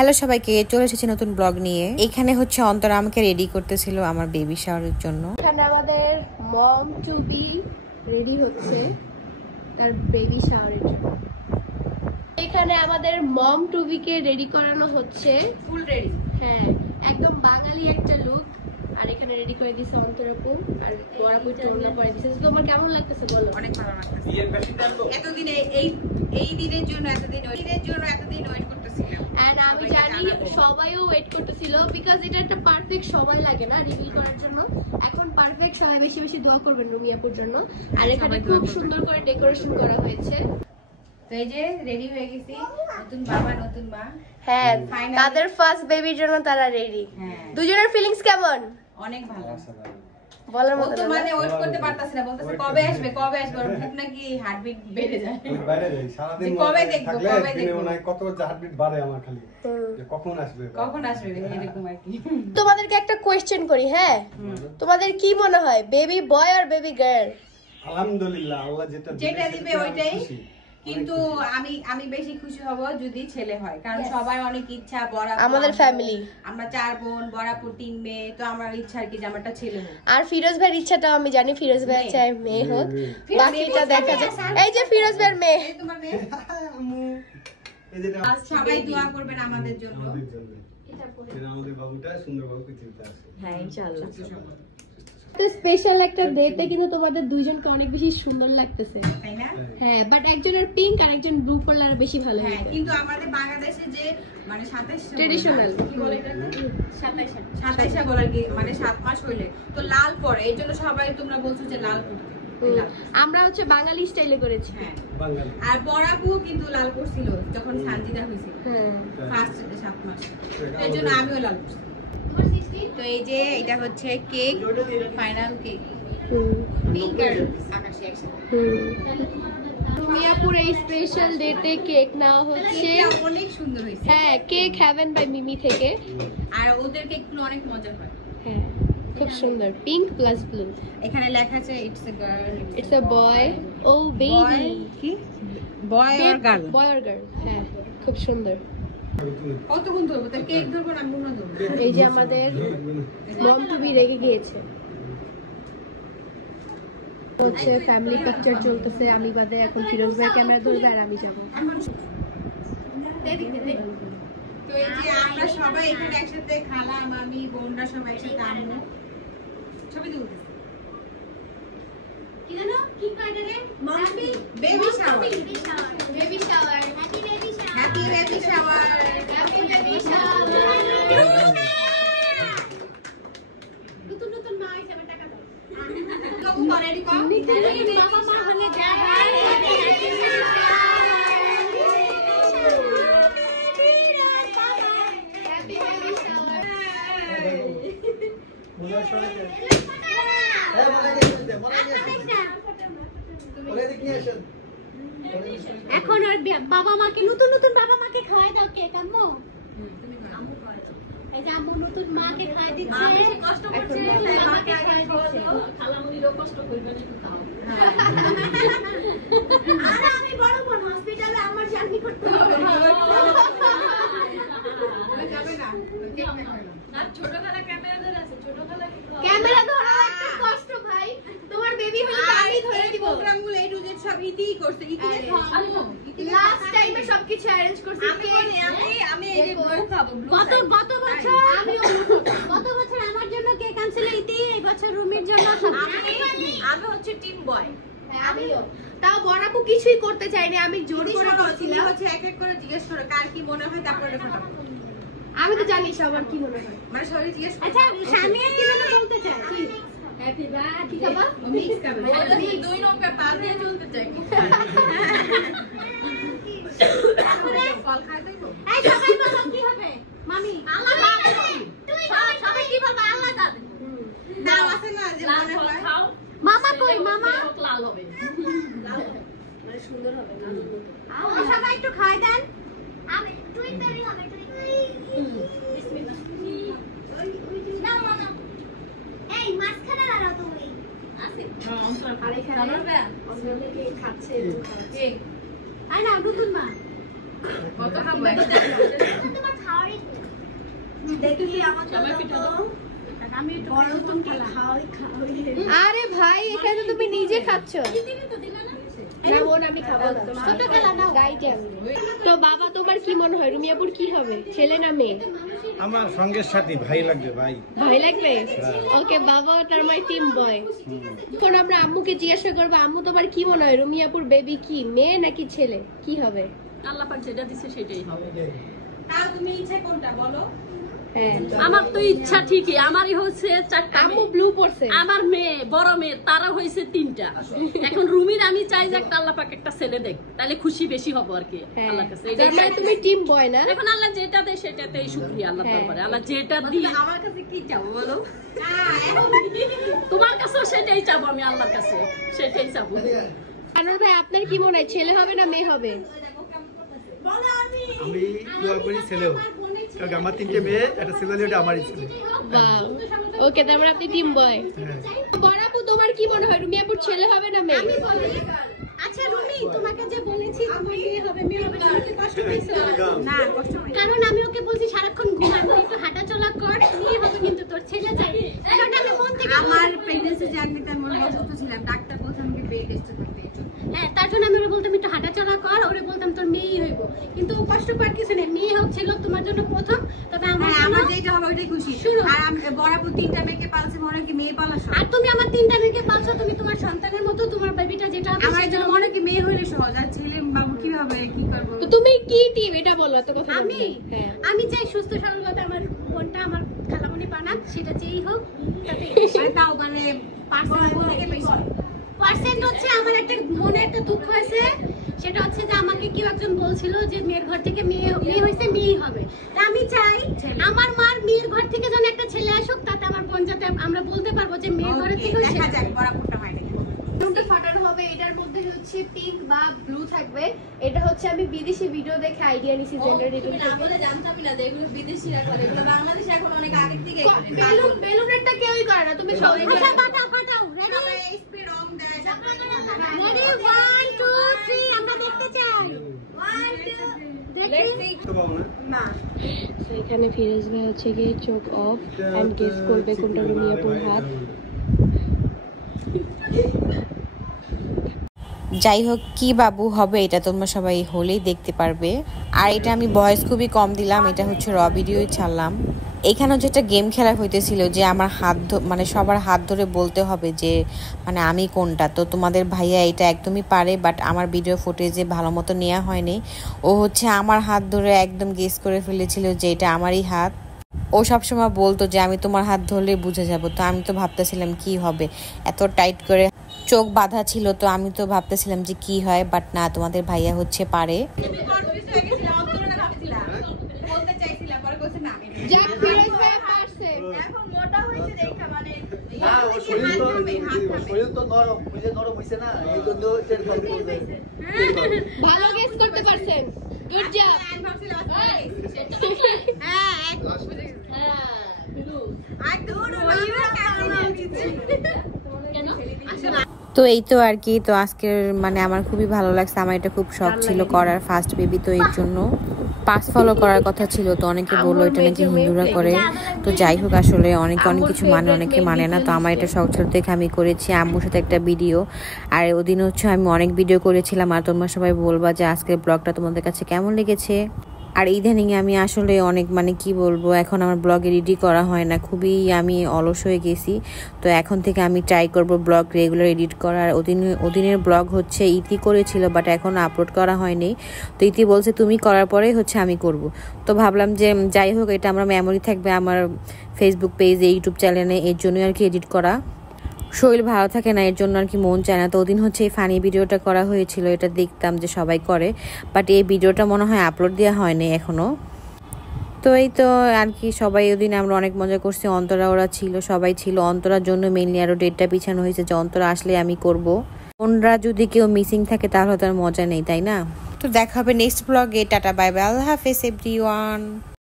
Hello সবাইকে, চলে এসেছি নতুন ব্লগ নিয়ে। এখানে হচ্ছে অন্তরা আমাকে রেডি করতেছিল আমার বেবি শাওয়ারের জন্য। এখানে আমাদের মম টু বি রেডি হচ্ছে তার বেবি শাওয়ারের জন্য। এখানে আমাদের মম টু বি কে রেডি করানো হচ্ছে, ফুল রেডি। হ্যাঁ, একদম বাঙালি একটা লুক। আর এখানে রেডি করে দিয়েছে অন্তরাপু আর বড়াপু টোনা করে দিয়েছে। তোমার কেমন লাগতেছে বলো? অনেক ভালো লাগতেছে। এতদিন এই দিনের জন্য এতদিন ওয়েট করতেছিলাম। এন্ড আমি জানি সবাইও ওয়েট করতেছিল, বিকজ এটা একটা পারফেক্ট সময় লাগে না রিভিল করার জন্য। এখন পারফেক্ট সময়, বেশি বেশি দোয়া করবেন রুমিয়াপুর জন্য। আর এখানে খুব সুন্দর করে ডেকোরেশন করা হয়েছে। তো এই যে রেডি হয়ে গেছি, নতুন বাবা নতুন মা। হ্যাঁ, তাদের ফার্স্ট বেবির জন্য তারা রেডি। দুজনের ফিলিংস কেমন? অনেক ভালো। বলার মতো তো মানে ওয়েট করতে পারতাছ না, বলতেছে কবে আসবে ওর বুক নাকি হার্টবিট বেড়ে যায় সারা দিন কবে দেখবো কত হার্টবিট বাড়ে আমার খালি যে কখন আসবে এরকম আর কি। তোমাদেরকে একটা কোয়েশ্চেন করি। হ্যাঁ, তোমাদের কি মনে হয় বেবি বয় আর বেবি গার্ল? আলহামদুলিল্লাহ, আল্লাহ যেটা দিবে ওইটাই, কিন্তু আমি বেশি খুশি হব যদি ছেলে হয়, কারণ সবার অনেক ইচ্ছা। আমাদের ফ্যামিলি আমরা 4 বোন, বড়াপুর 3 মেয়ে, তো আমার ইচ্ছা আর কি যে আমারটা ছেলে হোক। আর ফিরোজ ভাইয়ের ইচ্ছাটাও আমি জানি, ফিরোজ ভাই চাই মেয়ে হোক, বাকিটা দেখা যাক। এই যে ফিরোজ ভাইয়ের মেয়ে, তোমার মেয়ে সবাই দোয়া করবেন আমাদের জন্য। আমাদের বাবুটা সুন্দর বাবু পৃথিবীতে আসে। হ্যাঁ, ইনশাআল্লাহ। স্পেশাল একটা ডেতে কিন্তু তোমাদের দুইজনকে অনেক বেশি সুন্দর লাগতেছে, তাই না? হ্যাঁ, বাট একজনের পিঙ্ক আর একজন ব্লু পরলে আর বেশি ভালো হ্যাঁ, হবে। কিন্তু আমাদের বাংলাদেশে যে মানে 27 ট্রেডিশনাল কি বলে এটাকে 27 বলার কি মানে 7 মাস হইলে তো লাল পরে, এই জন্য সবাই তোমরা বলছো যে লাল পরতে। আমরা হচ্ছে বাঙালি স্টাইলে করেছি। হ্যাঁ, আর বড়াবু কিন্তু লাল করছিল যখন সানজিদা হয়েছিল ফার্স্ট 7 মাস, এই জন্য আমিও লাল করছি। তো এই যে এটা হচ্ছে কেক, ফাইনাল কেক, পিঙ্ক আর আকাশি একসাথে। রুমিয়াপুর এই স্পেশাল ডেতে কেক নেওয়া হচ্ছে, অনেক সুন্দর হয়েছে। হ্যাঁ, কেক হেভেন বাই মিমি থেকে। আর ওদের কেকগুলো অনেক মজা হয়। হ্যাঁ, খুব সুন্দর, পিঙ্ক প্লাস ব্লু। এখানে লেখা আছে it's a girl, it's a boy, oh baby. কি boy or girl? Boy or girl, হ্যাঁ, খুব সুন্দর। কত গুণ ধরবো, তার কেক ধরবো না মুনা ধরবো। এই যে আমাদের মম টু বি রেগে গিয়েছে, হচ্ছে ফ্যামিলি পিকচার চলতেছে। আমি বাদে এখন ফিরোজ ভাই ক্যামেরা ধরবে আর আমি যাবো। তো এই যে আমরা সবাই এখানে একসাথে, খালা মামি বোনরা সবাই একসাথে, আম্মু ছবি তুলতেছি। কি জানো কি পাইলে রে? Mommy baby shower, baby shower, happy baby shower, happy baby shower. নতুন নতুন মা হিসেবে টাকা দাও। কবু করে নি কম মামা মা হলে যায়। এখন আর বাবা মাকে নতুন নতুন বাবা মাকে খাওয়াই দাও কেক। আম্মু এই যে আম্মু নতুন মাকে খাওয়াই দিচ্ছে, বেশি কষ্ট করছে, মাকে খাওয়াই দিচ্ছে। খালামুনিরও কষ্ট করবে না, খাও। আর আমি বড় বোন, হসপিটালে আমার জার্নি করতে হবে। যাবে না কেক না খাবে আর ছোট খালা ক্যামেরা ধরে আছে, ছোট খালা ক্যামেরা ধরা একটা কষ্ট ভাই। তোমার বেবি হলে আমি ধরে দিব। প্রোগ্রামগুলো এই টু জেড সব ইতিই করতে, ইতিতে খাওয়াবো। লাস্ট টাইমে সবকিছু অ্যারেঞ্জ করছি। আমি এই যে ব্লু খাবো, গত বছর গত বছর আমার জন্য কেক আনছিল ইতি, এই বছর রুমির জন্য। আমি হচ্ছে টিম বয়। আমিও তাও বড়াপু কিছুই করতে চাইনি, আমি জোর করে করছিলাম। হচ্ছে এক এক করে জিজ্ঞেস করো কার কি মনে হয়, তারপরে ফটো। আমি তো জানি সবার কি মনে হয়, মানে সবাই জিজ্ঞেস করো। আচ্ছা সামনে কি যেন বলতে চাই? Happy birthday. কি খাবা? মিক্স খাবে, আমি দুই নম্বর পা দিয়ে চলতে চাই। ফল খাই দেব। এই সবাই বলো কি হবে? মামি আল্লাহ জানে, তুই সবাই কি বলবা? আল্লাহ জানে। না আছে না যে মনে হয় খাও। মামা কই? মামা লাল হবে, লাল হবে মানে সুন্দর হবে না? ও সবাই একটু খাই দেন। আমি তুই বেবি হবে, তুই বিসমিল্লাহ। না না এই মাছখানা লাগাও তুমি আছে। আর এখানে অন্যকে খাচ্ছে, খাচ্ছে। আই না নতুন মা কত খাবো? তোমার খাওয়ারই আরে ভাই এখানে তুমি নিজে খাচ্ছ। তো বাবা তোমার কি মনে হয় রুমিয়াপুর কি হবে, ছেলে না মেয়ে? আমার সঙ্গের সাথে ভাই লাগবে, ভাই লাগবে। ওকে বাবা তার মানে টিম বয়। এখন আমরা আম্মুকে জিজ্ঞাসা করবো, আম্মু তোমার কি মনে হয় রুমিয়াপুর বেবি কি মেয়ে নাকি ছেলে, কি হবে? আল্লাহ পাক যেটা দিছে সেটাই হবে। তাও তুমি ইচ্ছা কোনটা বলো? আমার তো ইচ্ছা ঠিকই, আমারই হচ্ছে 4টা। আম্মু ব্লু পড়ছে। আমার মেয়ে বড় মেয়ে তারা হয়েছে 3টা। এখন রুমির আমি চাই যে একটা আল্লাহ পাক একটা ছেলে দেখ, তাহলে খুশি বেশি হব আর কি আল্লাহর কাছে। তুমি টিম বয় না? এখন আল্লাহ যেটা দেয় সেটাতেই শুকরিয়া আল্লাহ দরবারে। আল্লাহ যেটা দিয়ে আমার কাছে কি চাও বলো? তোমার কাছেও সেটাই চাবো, আমি আল্লাহর কাছে সেটাই চাবো। আনোয়ার ভাই আপনার কি মনে হয় ছেলে হবে না মেয়ে হবে? আমি দোয়া করি ছেলে হোক, কারণ আমার 3টে মেয়ে, একটা ছেলে হলে ওটা আমারই ছেলে। ওকে তারপরে আপনি টিম বয়। বড়াপু তোমার কি মনে হয় রুমিয়াপুর ছেলে হবে না মেয়ে? আচ্ছা রুমি, তোমাকে যে বলেছি তোমার মেয়ে হবে মেয়ে হবে, তুমি কি কষ্ট পেয়েছো? না কষ্ট পাই। কারণ আমি ওকে বলছি সারাক্ষণ ঘুমানো, একটু হাঁটাচলা কর, মেয়ে হবে কিন্তু তোর ছেলে চাই। এটা আমি মন থেকে আমার প্রেগন্যান্সি জার্নিতে আমি অসুস্থ ছিলাম, ডাক্তার বলছে আমাকে বেড রেস্ট করতে। হ্যাঁ, তার জন্য আমি ওরে বলতাম একটু হাঁটাচলা কর, ওরে বলতাম তোর মেয়েই হইব। কিন্তু ও কষ্ট পাওয়ার কিছু নেই, মেয়ে হোক ছেলে হোক তোমার জন্য প্রথম। তবে আমার যেটা হবে ওইটাই খুশি। আর আমি বরাবর 3টা মেয়েকে পালছি, মনে হয় কি মেয়ে পালা সহজ। আর তুমি আমার 3টা মেয়েকে পালছো, তুমি তোমার সন্তানের মতো তোমার বেবিটা যেটা হবে আমার জন্য মনে হয় কি মেয়ে হইলে সহজ, আর ছেলে বাবু কিভাবে কি করবো? তো তুমি কি টিম এটা বলো তো কথা। আমি চাই সুস্থ সবলভাবে আমার বোনটা আমার খালামণি বানাক, সেটা যেই হোক তাতে তাও মানে পার্সেন্ট হচ্ছে আমার একটা মনে একটা দুঃখ আছে, সেটা হচ্ছে যে আমাকে কেউ একজন বলছিল যে মেয়ের ঘর থেকে মেয়ে হয়েছে মেয়েই হবে। তা আমি চাই আমার মার মেয়ের ঘর থেকে যেন একটা ছেলে আসুক, তাতে আমার বোন যাতে আমরা বলতে পারবো যে মেয়ের ঘর থেকে হয়েছে। দেখা যাক বরাবরটা হয় নাকি। বেলুনটা ফাটানো হবে, এটার মধ্যে হচ্ছে পিঙ্ক বা ব্লু থাকবে। এটা হচ্ছে আমি বিদেশি ভিডিও দেখে আইডিয়া নিছি জেন্ডার রিভিল থেকে। আমরা জানতামই না যে এগুলো বিদেশিরা করে, এগুলো বাংলাদেশে এখন অনেক আগে থেকে বেলুনেরটা কেউই করে না, তুমি সবাই ফাটাও ফাটাও রেডি স্প্রে রং দেয়। রেডি 1 2 3 আমরা দেখতে চাই 1 2 দেখি না তো এখানে ফিরোজ ভাই হচ্ছে কি চোখ অফ এন্ড গেস করবে কোনটা রুমিয়াপুর হাত। যাই হোক কি বাবু হবে এটা তোমরা সবাই হলেই দেখতে পারবে। আর এটা আমি ভয়েস খুবই কম দিলাম, এটা হচ্ছে র ভিডিওই ছাড়লাম। এখানে হচ্ছে একটা গেম খেলা হইতেছিল যে আমার মানে সবার হাত ধরে বলতে হবে যে মানে আমি কোনটা। তো তোমাদের ভাইয়া এটা একদমই পারে, বাট আমার ভিডিও ফুটেজে ভালো মতো নেওয়া হয়নি। ও হচ্ছে আমার হাত ধরে একদম গেস করে ফেলেছিল যে এটা আমারই হাত। ও সবসময় বলতো যে আমি তোমার হাত ধরলে বুঝে যাব। তো আমি তো ভাবতেছিলাম কি হবে, এত টাইট করে চোখ বাঁধা ছিল, তো আমি তো ভাবতেছিলাম যে কি হয়, বাট না তোমাদের ভাইয়া হচ্ছে পারে। ভালো গেস করতে পারছেন, গুড জব। তো এই তো আর কি। তো আজকের মানে আমার খুবই ভালো লাগছে, আমার এটা খুব শখ ছিল করার, ফার্স্ট বেবি তো এর জন্য 5 ফলো করার কথা ছিল। তো অনেকে বললো এটা নাকি হিন্দুরা করে, তো যাই হোক আসলে অনেকে অনেক কিছু মানে অনেকে মানে না। তো আমার এটা শখ ছিল দেখে আমি করেছি আম্মুর সাথে একটা ভিডিও। আর ওদিন হচ্ছে আমি অনেক ভিডিও করেছিলাম। আর তোমরা সবাই বলবা যে আজকের ব্লগটা তোমাদের কাছে কেমন লেগেছে। আর ইদানিং আমি আসলে অনেক মানে কি বলবো, এখন আমার ব্লগ এডিটই করা হয় না, খুবই আমি অলস হয়ে গেছি। তো এখন থেকে আমি ট্রাই করব ব্লগ রেগুলার এডিট করার। ওদিনের ব্লগ হচ্ছে ইতি করেছিল, বাট এখন আপলোড করা হয়নি। তো ইতি বলছে তুমি করার পরেই হচ্ছে আমি করব। তো ভাবলাম যে যাই হোক এটা আমার মেমোরি থাকবে আমার ফেসবুক পেজে, ইউটিউব চ্যানেলে, এর জন্যই আর কি এডিট করা। শরীর ভালো থাকে না, এর জন্য আর কি মন চায় না। তো ওদিন হচ্ছে এই ফানি ভিডিওটা করা হয়েছিল, এটা দেখতাম যে সবাই করে, বাট এই ভিডিওটা মনে হয় আপলোড দেওয়া হয়নি এখনো। তো এই তো আর কি সবাই ওদিন আমরা অনেক মজা করছি। অন্তরা ওরা ছিল, সবাই ছিল। অন্তরার জন্য মেনলি আরো ডেটটা পিছানো হয়েছে যে অন্তরা আসলে আমি করব। ওনরা যদি কেউ মিসিং থাকে তাহলে তার মজা নেই, তাই না? তো দেখা হবে নেক্সট ব্লগে। টাটা বাই বাই, আল্লাহ হাফেজ এভরিওয়ান।